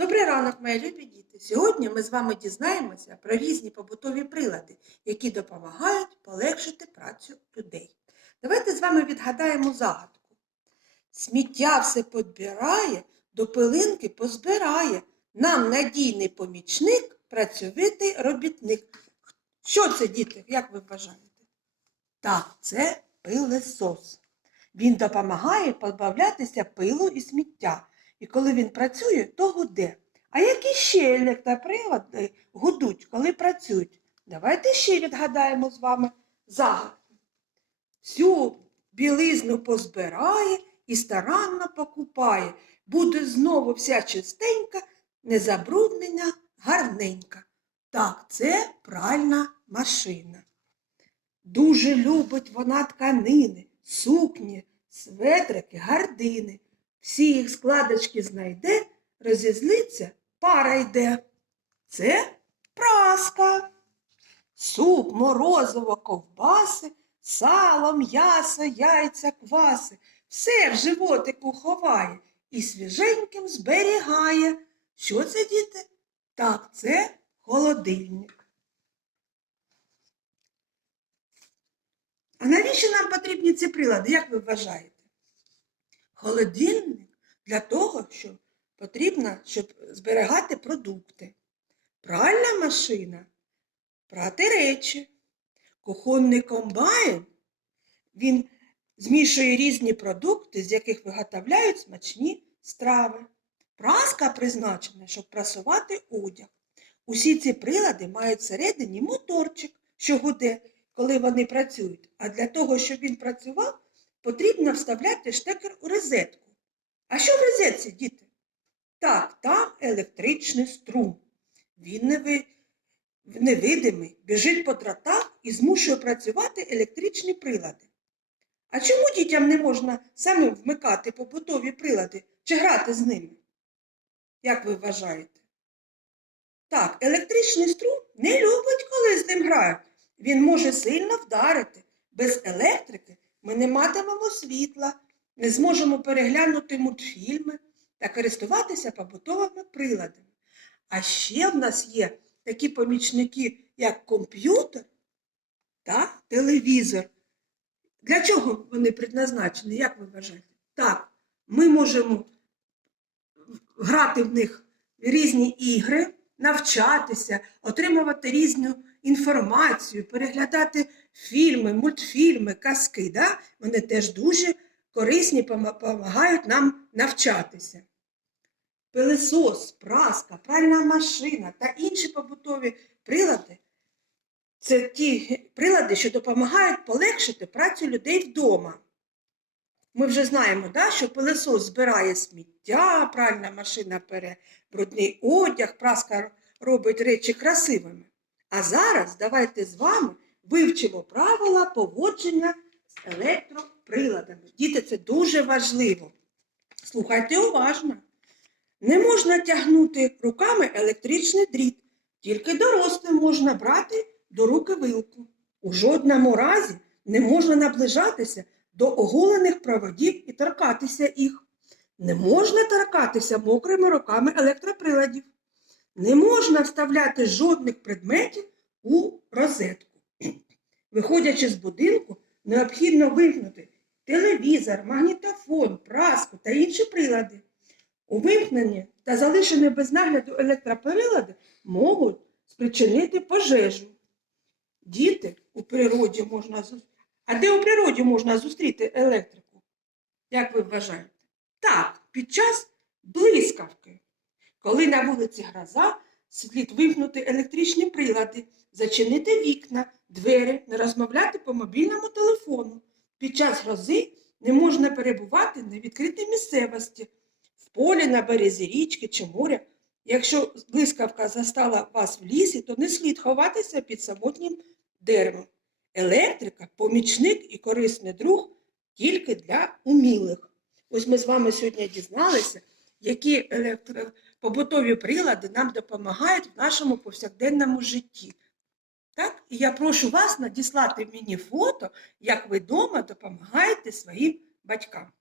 Добрий ранок, мої любі діти! Сьогодні ми з вами дізнаємося про різні побутові прилади, які допомагають полегшити працю людей. Давайте з вами відгадаємо загадку. Сміття все подбирає, до пилинки позбирає. Нам надійний помічник, працьовитий робітник. Що це, діти, як ви вважаєте? Так, це пилесос. Він допомагає позбавлятися пилу і сміття. І коли він працює, то гуде. А які ще електроприлади гудуть, коли працюють? Давайте ще відгадаємо з вами загадку. Всю білизну позбирає і старанно покупає. Буде знову вся чистенька, незабруднена, гарненька. Так, це пральна машина. Дуже любить вона тканини, сукні, светрики, гардини. Всі їх складочки знайде, розізлиться, пара йде. Це праска. Суп, морозиво, ковбаси, сало, м'ясо, яйця, кваси. Все в животику ховає і свіженьким зберігає. Що це, діти? Так, це холодильник. А навіщо нам потрібні ці прилади, як ви вважаєте? Холодильник для того, що потрібно, щоб зберігати продукти. Пральна машина прати речі. Кухонний комбайн він змішує різні продукти, з яких виготовляють смачні страви. Праска призначена, щоб прасувати одяг. Усі ці прилади мають всередині моторчик, що гуде, коли вони працюють. А для того, щоб він працював, потрібно вставляти штекер у розетку. А що в розетці, діти? Так, там електричний струм. Він неви- невидимий, біжить по дротах і змушує працювати електричні прилади. А чому дітям не можна самим вмикати побутові прилади чи грати з ними? Як ви вважаєте? Так, електричний струм не любить, коли з ним грають. Він може сильно вдарити. Без електрики ми не матимемо світла, не зможемо переглянути мультфільми та користуватися побутовими приладами. А ще в нас є такі помічники, як комп'ютер та телевізор. Для чого вони предназначені, як ви вважаєте? Так, ми можемо грати в них різні ігри, навчатися, отримувати різну інформацію, переглядати фільми, мультфільми, казки. Да? Вони теж дуже корисні, допомагають нам навчатися. Пилисос, праска, пральна машина та інші побутові прилади це ті прилади, що допомагають полегшити працю людей вдома. Ми вже знаємо, да, що пилисос збирає сміття, пральна машина пере брудний одяг, праска робить речі красивими. А зараз давайте з вами вивчимо правила поводження з електроприладами. Діти, це дуже важливо. Слухайте уважно. Не можна тягнути руками електричний дріт, тільки дорослим можна брати до руки вилку. У жодному разі не можна наближатися до оголених проводів і торкатися їх. Не можна торкатися мокрими руками електроприладів. Не можна вставляти жодних предметів у розетку. Виходячи з будинку, необхідно вимкнути телевізор, магнітофон, праску та інші прилади. Увімкнені та залишені без нагляду електроприлади можуть спричинити пожежу. Діти у природі можна зустріти. А де у природі можна зустріти електрику? Як ви вважаєте? Так, під час блискавки. Коли на вулиці гроза, слід вимкнути електричні прилади, зачинити вікна, двері, не розмовляти по мобільному телефону. Під час грози не можна перебувати на відкритій місцевості, в полі, на березі річки чи моря. Якщо блискавка застала вас в лісі, то не слід ховатися під самотнім деревом. Електрика помічник і корисний друг тільки для умілих. Ось ми з вами сьогодні дізналися, які електро... побутові прилади нам допомагають в нашому повсякденному житті. Так? І я прошу вас надіслати мені фото, як ви вдома допомагаєте своїм батькам.